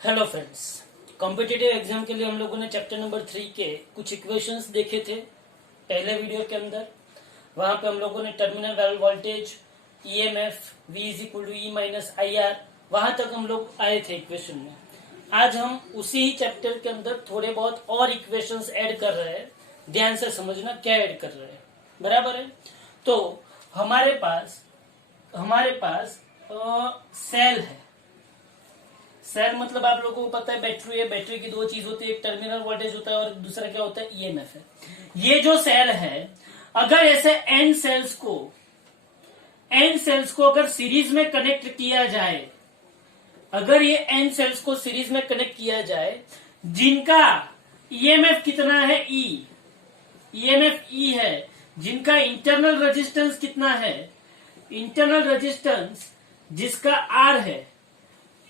Hello friends, competitive exam के लिए हम लोगों ने चैप्टर नंबर 3 के कुछ इक्वेशंस देखे थे पहले वीडियो के अंदर। वहां पे हम लोगों ने terminal voltage, EMF, V is equal to E minus I R, वहां तक हम लोग आए थे इक्वेशन में। आज हम उसी ही चैप्टर के अंदर थोड़े बहुत और इक्वेशंस ऐड कर रहे हैं। ध्यान से समझना क्या ऐड कर रहे हैं, बराबर है। तो हमारे पास सेल है। सेल मतलब आप लोगों को पता है बैटरी है। बैटरी की दो चीज होती है, एक टर्मिनल वोल्टेज होता है और दूसरा क्या होता है, ईएमएफ है। ये जो सेल है, अगर ऐसे एन सेल्स को अगर सीरीज में कनेक्ट किया जाए, अगर ये एन सेल्स को सीरीज में कनेक्ट किया जाए, जिनका ईएमएफ कितना है, ईएमएफ ई है, जिनका इंटरनल रेजिस्टेंस कितना है, इंटरनल रेजिस्टेंस जिसका आर है,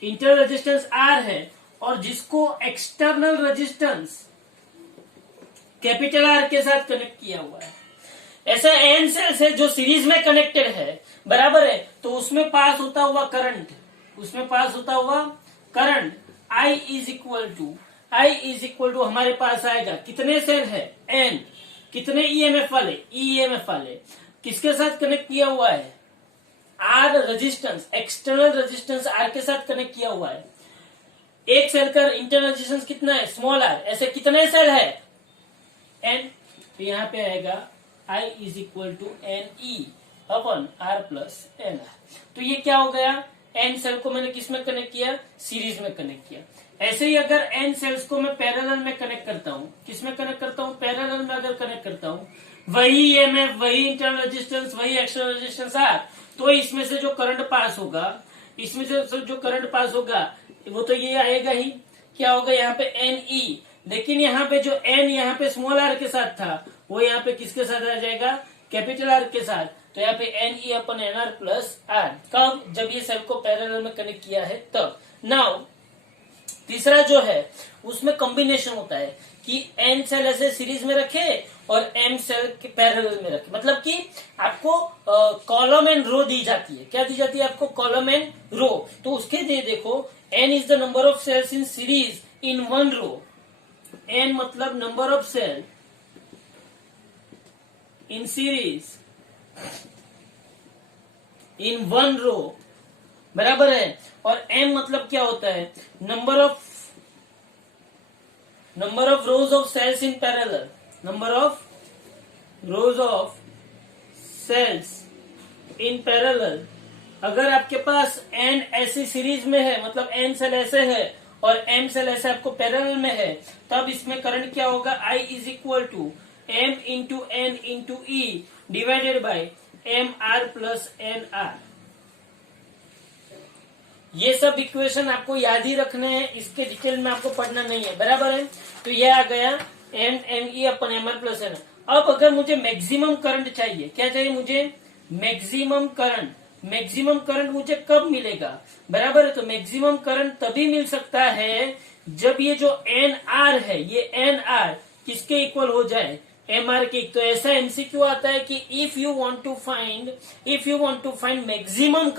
इंटरनल रेजिस्टेंस आर है, और जिसको एक्सटर्नल रेजिस्टेंस कैपिटल आर के साथ कनेक्ट किया हुआ है, ऐसा एन सेल्स है जो सीरीज में कनेक्टेड है, बराबर है। तो उसमें पास होता हुआ current I is equal to हमारे पास आएगा, कितने सेल है, एन, कितने ईएमएफ वाले, किसके साथ कनेक्ट किया हुआ है, R resistance, external resistance R के साथ कनेक्ट किया हुआ है। एक सेल का इंटरनल रेजिस्टेंस कितना है, स्मॉल आर। ऐसे कितने सेल है, एन। तो यहां पे आएगा I is equal to N E upon R plus N R. तो ये क्या हो गया, एन सेल को मैंने किस में कनेक्ट किया, सीरीज में कनेक्ट किया। ऐसे ही अगर एन सेल्स को मैं पैरेलल में कनेक्ट करता हूं, किस में कनेक्ट करता हूं, पैरेलल में अगर कनेक्ट करता हूं, वही ईएमएफ, वही इंटरनल रेजिस्टेंस, वही एक्सटर्नल रेजिस्टेंस आर, तो इसमें से जो करंट पास होगा, वो तो ये आएगा ही। क्या होगा यहाँ पे, एन ई। लेकिन यहाँ पे जो एन यहाँ पे स्मॉल आर के साथ था, वो यहाँ पे किसके साथ आ जाएगा, कैपिटल आर के साथ। तो यहाँ पे N E upon N R plus R. कब, जब ये सेल को पैरेलल में कनेक्ट किया है तब। नाउ तीसरा जो है उसमें कॉम्बिनेशन होता है कि एन सेल ऐसे सीरीज में रखे और एम सेल के पैरेलल में रखे। मतलब कि आपको कॉलम एंड रो दी जाती है। क्या दी जाती है आपको, कॉलम एंड रो। तो उसके लिए देखो, N is the number of cells in series in one row. N मतलब number of cell in series in one row, बराबर है। और एम मतलब क्या होता है, number of rows of cells in parallel, number of rows of cells in parallel. अगर आपके पास एन ऐसी सीरीज में है, मतलब एन सेल ऐसे है और एम सेल ऐसे आपको पैरेलल में है, तब इसमें करंट क्या होगा, I is equal to M into N into E divided by M R plus N R. ये सब इक्वेशन आपको याद ही रखने हैं, इसके डिटेल में आपको पढ़ना नहीं है, बराबर है। तो ये आ गया M N E upon M R plus N R. अब अगर मुझे मैक्सिमम करंट चाहिए, क्या चाहिए मुझे, मैक्सिमम करंट मुझे कब मिलेगा, बराबर है। तो मैक्सिमम करंट तभी मिल सकता है जब ये जो एन आर है, ये एन आर किसके इक्वल हो जाए, एम आर के। तो ऐसा एमसीक्यू आता है कि if you want to find maximum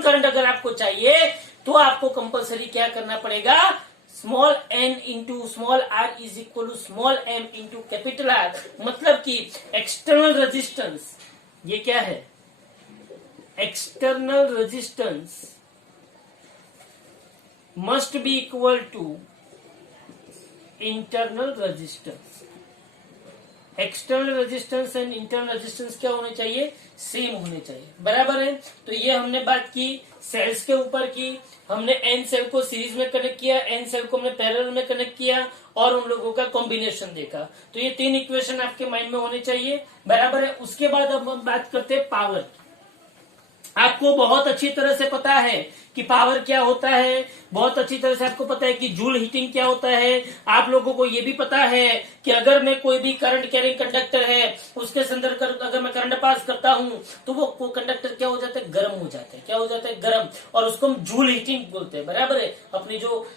current अगर आपको चाहिए, तो आपको कंपलसरी क्या करना पड़ेगा, small N into small R is equal to small M into capital R. मतलब कि एक्सटर्नल रेजिस्टेंस, ये क्या है, external resistance must be equal to internal resistance. External resistance and internal resistance क्या होने चाहिए, सेम होने चाहिए, बराबर है। तो ये हमने बात की सेल्स के ऊपर की। हमने एन सेल को सीरीज में कनेक्ट किया, एन सेल को हमने पैरेलल में कनेक्ट किया, और उन लोगों का कॉम्बिनेशन देखा। तो ये तीन इक्वेशन आपके माइंड में होने चाहिए, बराबर है। उसके बाद अब हम बात करते हैं पावर की। आपको बहुत अच्छी तरह से पता है कि पावर क्या होता है, बहुत अच्छी तरह से आपको पता है कि जूल हीटिंग क्या होता है। आप लोगों को ये भी पता है कि अगर मैं कोई भी करंट कैरिंग कंडक्टर है, उसके अंदर अगर मैं करंट पास करता हूं, तो वो कंडक्टर क्या हो जाता है, गर्म हो जाता है। क्या हो जाता है, गर्म। और उसको हम जूल हीटिंग बोलते हैं, बराबर है। अपनी जो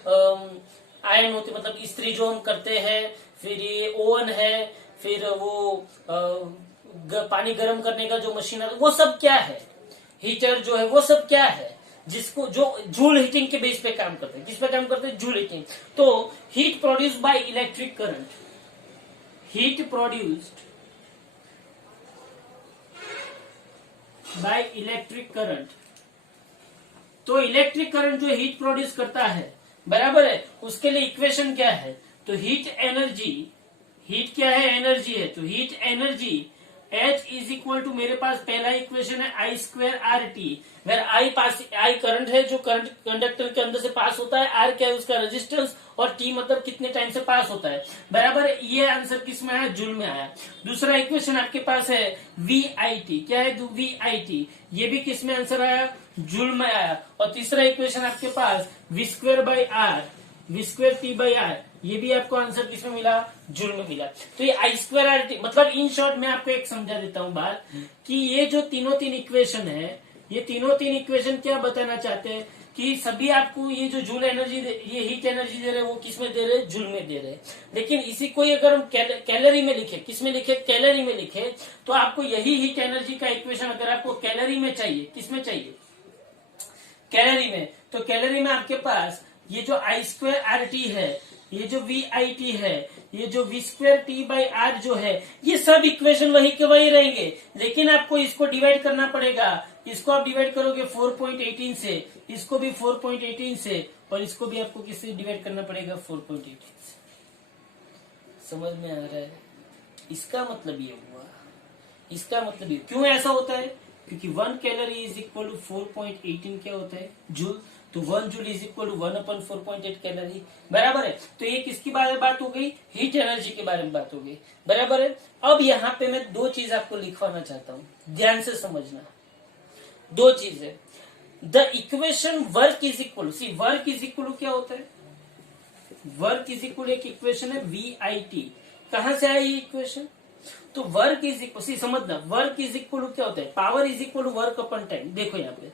आयन होती, मतलब इस्त्री जो हम करते हैं, फिर ये ओवन है, फिर वो पानी गर्म करने का जो मशीन है, वो सब क्या है, हीटर जो है, वो सब क्या है, जिसको जो जूल हीटिंग के बेस पे काम करते हैं। किस पे काम करते हैं? Joule heating. तो heat produced by electric current, heat produced by electric current. तो इलेक्ट्रिक करंट जो हीट प्रोड्यूस करता है, बराबर है, उसके लिए इक्वेशन क्या है? तो हीट एनर्जी, हीट क्या है? एनर्जी है। तो heat energy H is equal to, मेरे पास पहला इक्वेशन है I square R T, where I current है जो करंट कंडक्टर के अंदर से पास होता है, आर क्या है? उसका रेजिस्टेंस, और टी मतलब कितने टाइम से पास होता है, बराबर है। ये आंसर किस में आया? जूल में आया। दूसरा इक्वेशन आपके पास है VIT, क्या है? VIT, ये भी किस में आंसर आया? जूल में आया। और तीसरा इक्वेशन आपके पास V square by R, V square T by R, ये भी आपको आंसर किसमें मिला? जूल में मिला। तो ये आई स्क्वायर आर टी, मतलब इन शॉर्ट मैं आपको एक समझा देता हूँ बात, कि ये जो तीनों तीन इक्वेशन है, ये तीनों तीन इक्वेशन क्या बताना चाहते हैं कि सभी आपको ये जो जूल एनर्जी, ये हीट एनर्जी दे रहे हैं, वो किस में दे रहे हैं? जूल में दे रहे हैं। लेकिन इसी को अगर हम कैलोरी में लिखे, किस में लिखे? कैलोरी में लिखे, तो आपको यही हीट एनर्जी का इक्वेशन अगर आपको कैलोरी में चाहिए, किस में चाहिए? कैलोरी में। तो कैलोरी में आपके पास ये जो आई स्क्वायर आर टी है, ये जो VIT है, ये जो V square T by R जो है, ये सब इक्वेशन वही के वही रहेंगे, लेकिन आपको इसको डिवाइड करना पड़ेगा। इसको आप डिवाइड करोगे 4.18 से, इसको भी 4.18 से, और इसको भी आपको किससे डिवाइड करना पड़ेगा? 4.18 से। समझ में आ रहा है? इसका मतलब ये हुआ, इसका मतलब ये क्यों ऐसा होता है? क्योंकि 1 कैलोरी इज इक्वल टू 4.18 क्या होता है? जूल। तो 1 joule is equal to 1/4.8 calorie, बराबर है। तो ये किसकी बारे में बात हो गई? हीट एनर्जी के बारे में बात हो गई, बराबर है। अब यहाँ पे मैं दो चीज आपको लिखवाना चाहता हूँ, ध्यान से समझना। दो चीज है। The equation work is equal, see work is equal क्या होता है? वर्क इज इक्वल एक इक्वेशन है VIT। कहां से आई ये इक्वेशन? तो वर्क इज इक्वल, सी समझना, वर्क इज इक्वल क्या होता है? Power is equal work upon time. देखो यहाँ पे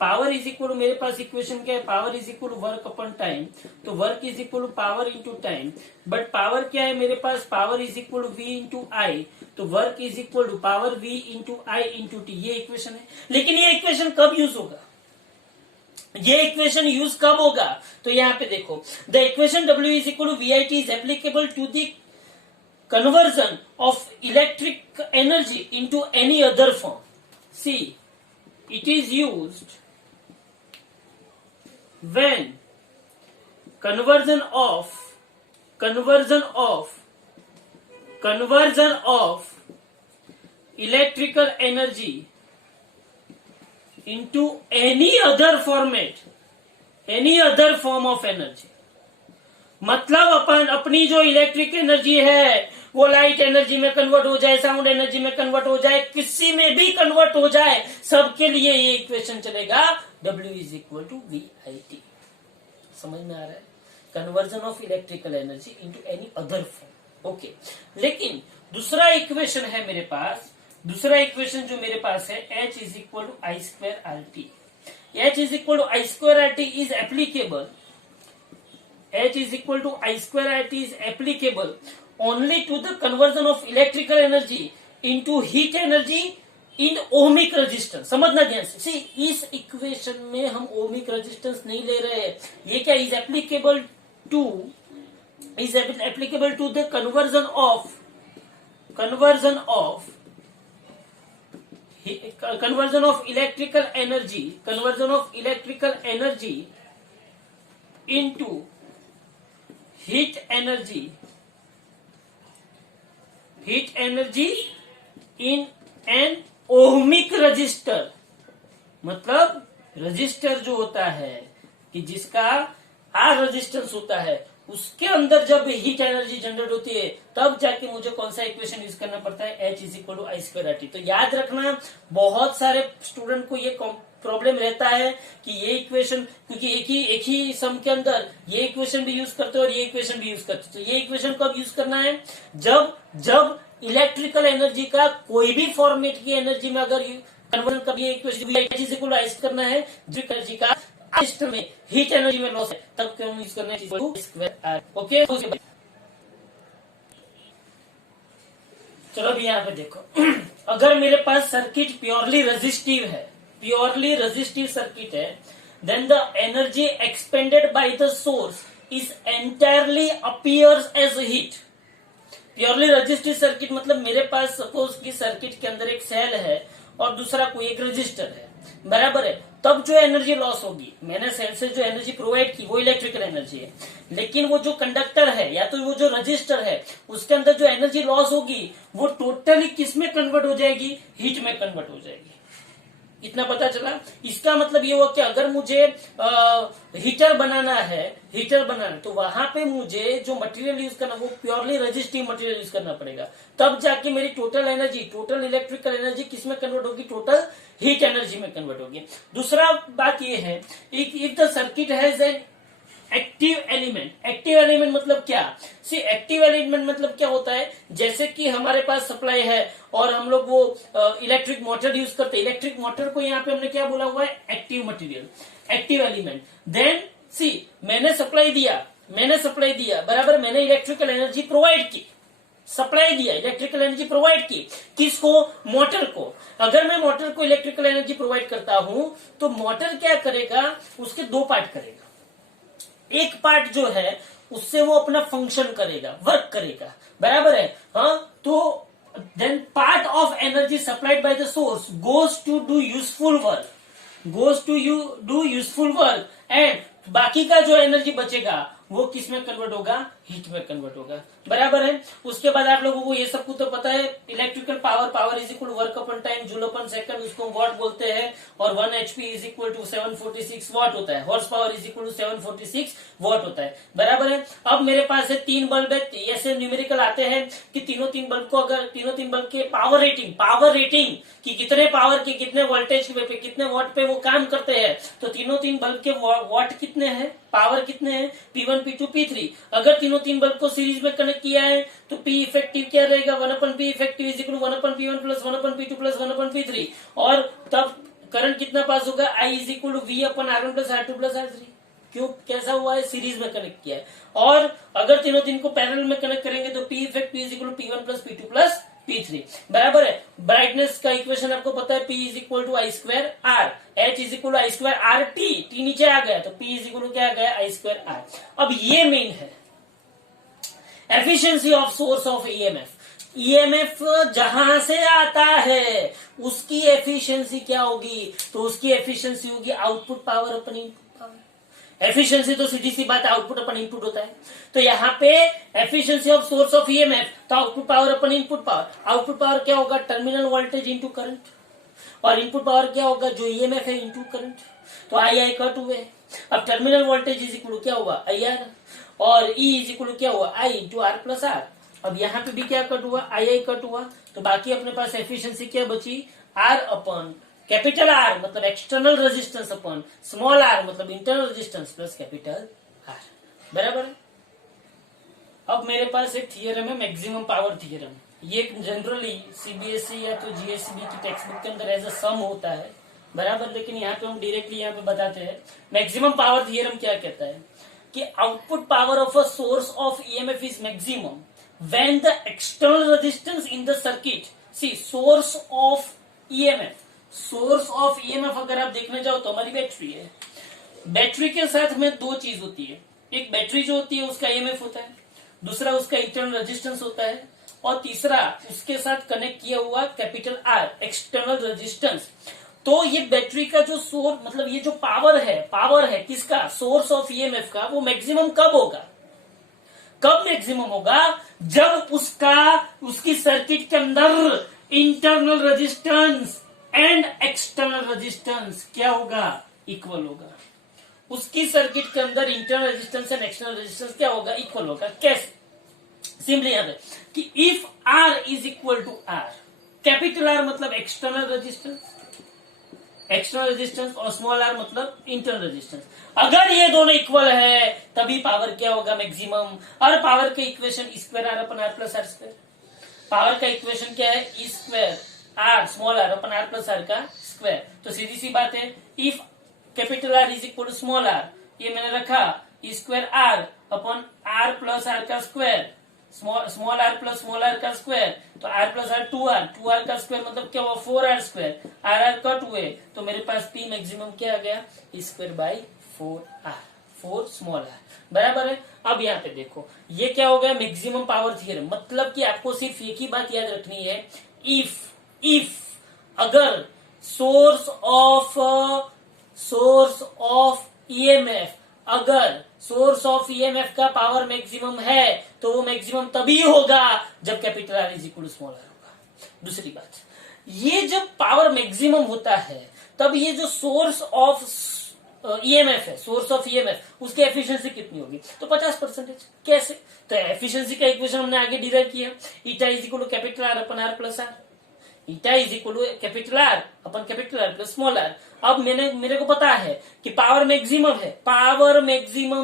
पावर इज इक्वल, मेरे पास इक्वेशन क्या है? Power is equal work upon time. तो work is equal power into time, but power क्या है मेरे पास? Power is equal V into I. तो work is equal to power V into I into T, ये equation है। लेकिन ये इक्वेशन कब यूज होगा? ये इक्वेशन यूज कब होगा? तो यहाँ पे देखो, the equation W is equal to VIT is applicable to the conversion of electric energy into any other form. See, it is used when conversion of electrical energy into any other format, any other form of energy. मतलब अपन अपनी जो electric energy है वो light energy में convert हो जाए, sound energy में convert हो जाए, किसी में भी कन्वर्ट हो जाए, सबके लिए ये इक्वेशन चलेगा W is equal to VIT। समझ में आ रहा है? Conversion of electrical energy into any other form. Okay, लेकिन दूसरा इक्वेशन है मेरे पास, दूसरा इक्वेशन जो मेरे पास है H is equal to I square R T. H is equal to I square R T is applicable, H is equal to I square RT is applicable only to the conversion of electrical energy into heat energy in ohmic resistance। समझना ध्यान से। See, इस equation में हम ohmic resistance नहीं ले रहे हैं। ये क्या is applicable to the conversion of electrical energy into heat energy in an ohmic resistor। मतलब रजिस्टर जो होता है कि जिसका आर रेजिस्टेंस होता है, उसके अंदर जब हीट एनर्जी जनरेट होती है, तब जाके मुझे कौन सा इक्वेशन यूज करना पड़ता है? H is equal to I square R T. तो याद रखना, बहुत सारे स्टूडेंट को ये प्रॉब्लम रहता है कि ये इक्वेशन, क्योंकि एक ही सम के अंदर ये इक्वेशन भी यूज करते हो और ये इक्वेशन भी यूज करते हो। तो ये इक्वेशन कब यूज करना है? जब इलेक्ट्रिकल एनर्जी का कोई भी फॉर्मेट की एनर्जी में अगर कन्वर्जन कभी ये equation H is equal to I करना है, जो एनर्जी का सिस्टम में हीट एनर्जी में लॉस है, तब क्यों यूज करना है? Square are. ओके, चलो अभी यहाँ पे देखो, अगर मेरे पास सर्किट प्योरली रेजिस्टिव है, प्योरली रेजिस्टिव सर्किट है, then the energy expended by the source is entirely appears as heat. Purely resistive circuit मतलब मेरे पास सपोज कि सर्किट के अंदर एक सेल है और दूसरा कोई एक रजिस्टर है, बराबर है, तब जो एनर्जी लॉस होगी, मैंने सेल से जो एनर्जी प्रोवाइड की वो इलेक्ट्रिकल एनर्जी है, लेकिन वो जो कंडक्टर है या तो वो जो रजिस्टर है उसके अंदर जो एनर्जी लॉस होगी वो टोटली किस में कन्वर्ट हो जाएगी, हीट में कन्वर्ट हो जाएगी। इतना पता चला। इसका मतलब ये हुआ कि अगर मुझे हीटर बनाना तो वहां पे मुझे जो मटेरियल यूज करना वो प्योरली रेजिस्टिव मटेरियल यूज करना पड़ेगा, तब जाके मेरी टोटल इलेक्ट्रिकल एनर्जी किस में कन्वर्ट होगी, टोटल हीट एनर्जी में कन्वर्ट होगी। दूसरा बात ये है, if the circuit has an active element मतलब क्या, सी एक्टिव एलिमेंट मतलब क्या होता है, जैसे कि हमारे पास सप्लाई है और हम लोग वो इलेक्ट्रिक मोटर यूज करते हैं, इलेक्ट्रिक मोटर को यहाँ पे हमने क्या बोला हुआ है, active material, active element. Then see मैंने सप्लाई दिया, बराबर, मैंने इलेक्ट्रिकल एनर्जी प्रोवाइड की, सप्लाई दिया, इलेक्ट्रिकल एनर्जी प्रोवाइड की, किसको, मोटर को। अगर मैं मोटर को इलेक्ट्रिकल एनर्जी प्रोवाइड करता हूं तो मोटर क्या करेगा, उसके दो पार्ट करेगा, एक पार्ट जो है उससे वो अपना फंक्शन करेगा, वर्क करेगा, बराबर है, हाँ। तो then part of energy supplied by the source goes to do useful work, and बाकी का जो एनर्जी बचेगा वो किस में कन्वर्ट होगा, हीट में कन्वर्ट होगा, बराबर है। उसके बाद आप लोगों को ये सब कुछ तो पता है, electrical power is equal work upon time, joule upon second, उसको वॉट बोलते हैं, और 1 HP is equal to 746 watt होता है, horsepower is equal to 746 watt होता है, बराबर है। अब मेरे पास है 3 बल्ब है, ऐसे न्यूमेरिकल आते हैं कि तीनों तीन बल्ब को अगर तीनों बल्ब के पावर रेटिंग कि कितने पावर के कितने वोल्टेज पे कितने वॉट पे वो काम करते हैं, तो तीन बल्ब के वॉट कितने हैं, पावर कितने हैं, P1 P2 P3। अगर तीन बल्ब को सीरीज में कनेक्ट किया है तो P इफेक्टिव क्या रहेगा, 1/P effective is equal 1/P1 plus 1/P2 plus 1/P3, और तब करंट कितना पास होगा, I is equal to V/R1 plus R2 plus R3। क्यों, कैसा हुआ है, सीरीज में कनेक्ट किया है। और अगर तीन को पैरेलल में कनेक्ट करेंगे तो P effective is equal to P1 plus P2 plus P3, बराबर है। ब्राइटनेस का इक्वेशन आपको पता है, P is equal to I square R, H is equal to I square R T नीचे आ गया तो P इज इक्वल टू क्या आ गया, आई स्क्वायर आर। अब ये मेन है efficiency of source of EMF जहां से आता है उसकी एफिशिएंसी क्या होगी, तो उसकी एफिशिएंसी होगी आउटपुट पावर अपन इनपुट पावर। एफिशिएंसी तो सीधी सी बात है, आउटपुट अपन इनपुट होता है, तो यहाँ पे efficiency of source of EMF, तो आउटपुट पावर अपन इनपुट पावर, आउटपुट पावर क्या होगा, टर्मिनल वोल्टेज इंटू करंट, और इनपुट पावर क्या होगा, जो ईएमएफ है इंटू करंट, तो आई कट हुए। अब टर्मिनल वोल्टेज इज इक्वल क्या हुआ, आई आर, और ई इज इक्वल क्या हुआ, आई इंटू आर प्लस आर। अब यहाँ पे भी क्या कट हुआ, आई कट हुआ, तो बाकी अपने पास एफिशिएंसी क्या बची, आर अपन कैपिटल आर मतलब external resistance upon small R मतलब internal resistance plus capital R, बराबर है। अब मेरे पास एक थियरम है, मैक्सिमम पावर थियरम। ये जनरली सीबीएसई या तो जीएसबी की टेक्स्ट बुक के अंदर एज अ सम होता है, बराबर, लेकिन यहाँ पे हम डायरेक्टली यहाँ पे बताते हैं। मैक्सिमम पावर थियरम क्या कहता है कि output power of a source of EMF is maximum when the external resistance in the circuit, see source of EMF अगर आप देखने जाओ तो हमारी बैटरी है, बैटरी के साथ में दो चीज होती है, एक बैटरी जो होती है उसका ईएमएफ होता है, दूसरा उसका इंटरनल रेजिस्टेंस होता है, और तीसरा उसके साथ कनेक्ट किया हुआ कैपिटल आर एक्सटर्नल रेजिस्टेंस। तो ये बैटरी का जो सोर्स मतलब ये जो पावर है किसका, सोर्स ऑफ ईएमएफ का, वो मैक्सिमम कब मैक्सिमम होगा, जब उसकी सर्किट के अंदर internal resistance and external resistance क्या होगा, इक्वल होगा। उसकी सर्किट के अंदर internal resistance and external resistance क्या होगा, इक्वल होगा। कैसे, सिंपली याद है कि if R is equal to R, capital R मतलब एक्सटर्नल रेजिस्टेंस और स्मॉल आर मतलब इंटरनल रेजिस्टेंस, अगर ये दोनों इक्वल है तभी पावर क्या होगा, मैक्सिमम। और पावर के equation square R upon R plus R square, power का इक्वेशन क्या है, E square R small R upon R plus R का स्क्वायर। तो सीधी सी बात है, if capital R is equal to small R, ये मैंने रखा E square R upon R plus R का square, small R plus small R का स्क्वायर, तो आर प्लस आर 2r का स्क्वायर मतलब क्या हुआ 4r स्क्वायर, आर कट हुए तो मेरे पास पी मैक्सिमम क्या आ गया square by 4r, 4 small are, बराबर है। अब यहाँ पे देखो ये क्या हो गया मैक्सिमम पावर थ्योरम, मतलब कि आपको सिर्फ एक ही बात याद रखनी है, इफ अगर सोर्स ऑफ ईएमएफ, अगर सोर्स ऑफ ईएमएफ का पावर मैक्सिमम है तो वो मैक्सिमम तभी होगा जब capital R is equal to small R होगा। दूसरी बात, ये जब पावर मैक्सिमम होता है तब ये जो सोर्स ऑफ ईएमएफ है, सोर्स ऑफ ईएमएफ, उसकी एफिशिएंसी कितनी होगी, तो 50%। कैसे, तो एफिशिएंसी का इक्वेशन हमने आगे डिराइव किया, eta is equal to capital R upon R plus R, eta is equal to capital R upon capital R plus small R. अब मेरे को पता है कि पावर मैक्सिमम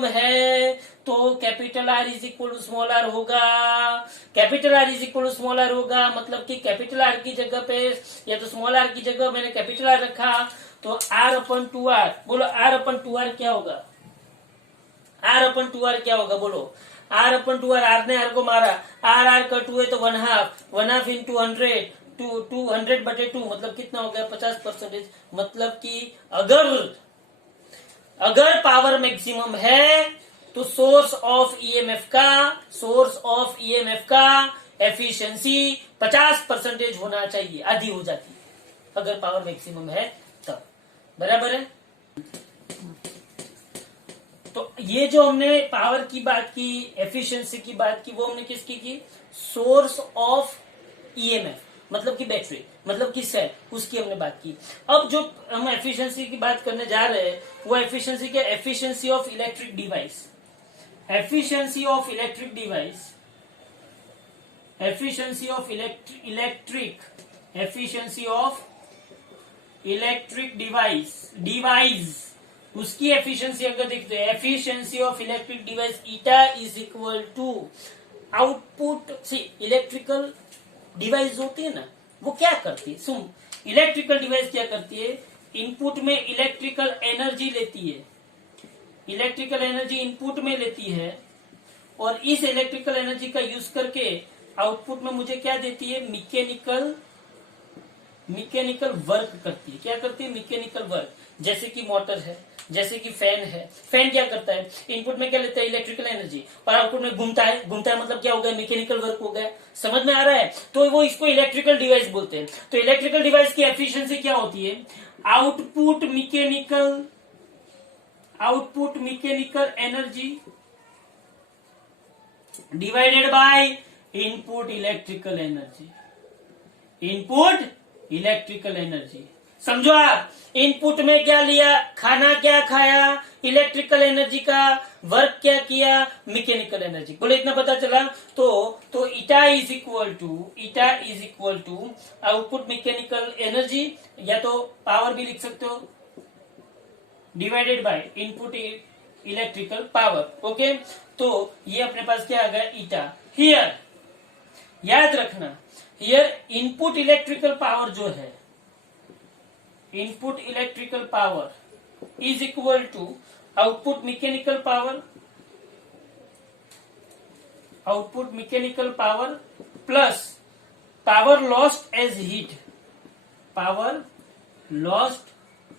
है तो capital R is equal to small R होगा, capital R is equal to small R होगा, मतलब कि कैपिटल आर की जगह पे या तो स्मॉल आर की जगह मैंने कैपिटल आर रखा, तो आर अपन 2r, बोलो आर अपन 2r क्या होगा, आर अपन 2r क्या होगा, बोलो आर अपन 2r, आर ने आर को मारा, आर कट हुए तो 1/2 इंटू 100, 200/2 मतलब कितना हो गया 50%। मतलब कि अगर पावर मैक्सिमम है तो सोर्स ऑफ ईएमएफ का एफिशिएंसी 50% होना चाहिए, आधी हो जाती है अगर पावर मैक्सिमम है तब, बराबर है। तो ये जो हमने पावर की बात की, एफिशिएंसी की बात की, वो हमने किसकी की, सोर्स ऑफ ईएमएफ मतलब कि बैटरी, मतलब कि सेल, उसकी हमने बात की। अब जो हम एफिशिएंसी की बात करने जा रहे हैं वो एफिशिएंसी क्या, efficiency of electric device, efficiency of electric device, efficiency of electric device, उसकी एफिशिएंसी अगर देखते हैं, efficiency of electric device eta is equal to output से, इलेक्ट्रिकल डिवाइस होती है ना वो क्या करती है, सुन, इलेक्ट्रिकल डिवाइस क्या करती है, इनपुट में इलेक्ट्रिकल एनर्जी लेती है, इलेक्ट्रिकल एनर्जी इनपुट में लेती है और इस इलेक्ट्रिकल एनर्जी का यूज करके आउटपुट में मुझे क्या देती है, मैकेनिकल वर्क करती है। क्या करती है, मैकेनिकल वर्क, जैसे कि मोटर है, जैसे कि फैन है, फैन क्या करता है, इनपुट में क्या लेता है इलेक्ट्रिकल एनर्जी और आउटपुट में घूमता है मतलब क्या हो गया, मैकेनिकल वर्क हो गया, समझ में आ रहा है। तो वो इसको इलेक्ट्रिकल डिवाइस बोलते हैं। तो इलेक्ट्रिकल डिवाइस की एफिशिएंसी क्या होती है, output mechanical energy divided by input electrical energy, समझो आप, इनपुट में क्या लिया, खाना क्या खाया, इलेक्ट्रिकल एनर्जी का वर्क क्या किया, मैकेनिकल एनर्जी, बोले इतना पता चला। तो eta is equal to output mechanical energy, या तो पावर भी लिख सकते हो, divided by input electrical power. Okay, तो ये अपने पास क्या आ गया ईटा। हियर याद रखना, हियर इनपुट इलेक्ट्रिकल पावर जो है, input electrical power is equal to output mechanical power plus power lost as heat, power lost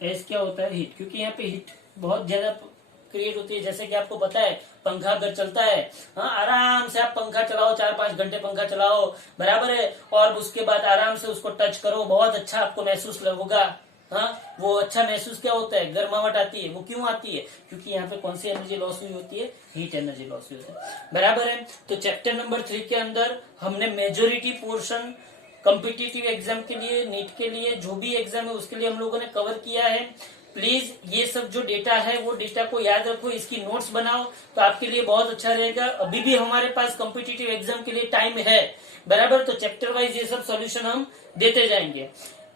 as क्या होता है, हीट, क्योंकि यहाँ पे हीट बहुत ज्यादा क्रिएट होती है। जैसे कि आपको पता है पंखा अगर चलता है, हाँ, आराम से आप पंखा चलाओ, 4-5 घंटे पंखा चलाओ, बराबर है, और उसके बाद आराम से उसको टच करो, बहुत अच्छा आपको महसूस होगा। हाँ, वो अच्छा महसूस क्या होता है, गर्माहट आती है, वो क्यों आती है, क्योंकि यहाँ पे कौन सी एनर्जी लॉस हुई होती है, हीट एनर्जी लॉस हुई होती है, बराबर है। तो चैप्टर नंबर 3 के अंदर हमने मेजोरिटी पोर्शन कॉम्पिटिटिव एग्जाम के लिए, नीट के लिए, जो भी एग्जाम है उसके लिए हम लोगों ने कवर किया है। प्लीज ये सब जो डेटा है वो डेटा को याद रखो, इसकी नोट्स बनाओ तो आपके लिए बहुत अच्छा रहेगा। अभी भी हमारे पास कॉम्पिटिटिव एग्जाम के लिए टाइम है, बराबर, तो चैप्टर वाइज ये सब सॉल्यूशन हम देते जाएंगे,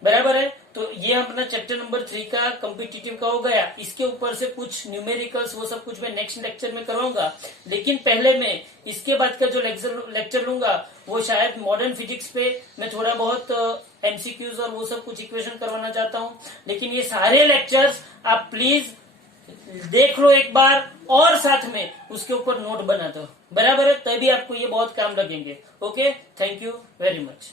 बराबर है। तो ये अपना चैप्टर नंबर 3 का कॉम्पिटिटिव का हो गया। इसके ऊपर से कुछ न्यूमेरिकल्स वो सब कुछ मैं नेक्स्ट लेक्चर में करवाऊंगा, लेकिन पहले मैं इसके बाद का जो लेक्चर लूंगा वो शायद मॉडर्न फिजिक्स पे मैं थोड़ा बहुत एमसीक्यूज और वो सब कुछ इक्वेशन करवाना चाहता हूँ। लेकिन ये सारे लेक्चर्स आप प्लीज देख लो एक बार और साथ में उसके ऊपर नोट बना दो, बराबर है, तभी आपको ये बहुत काम लगेंगे। Okay, thank you very much.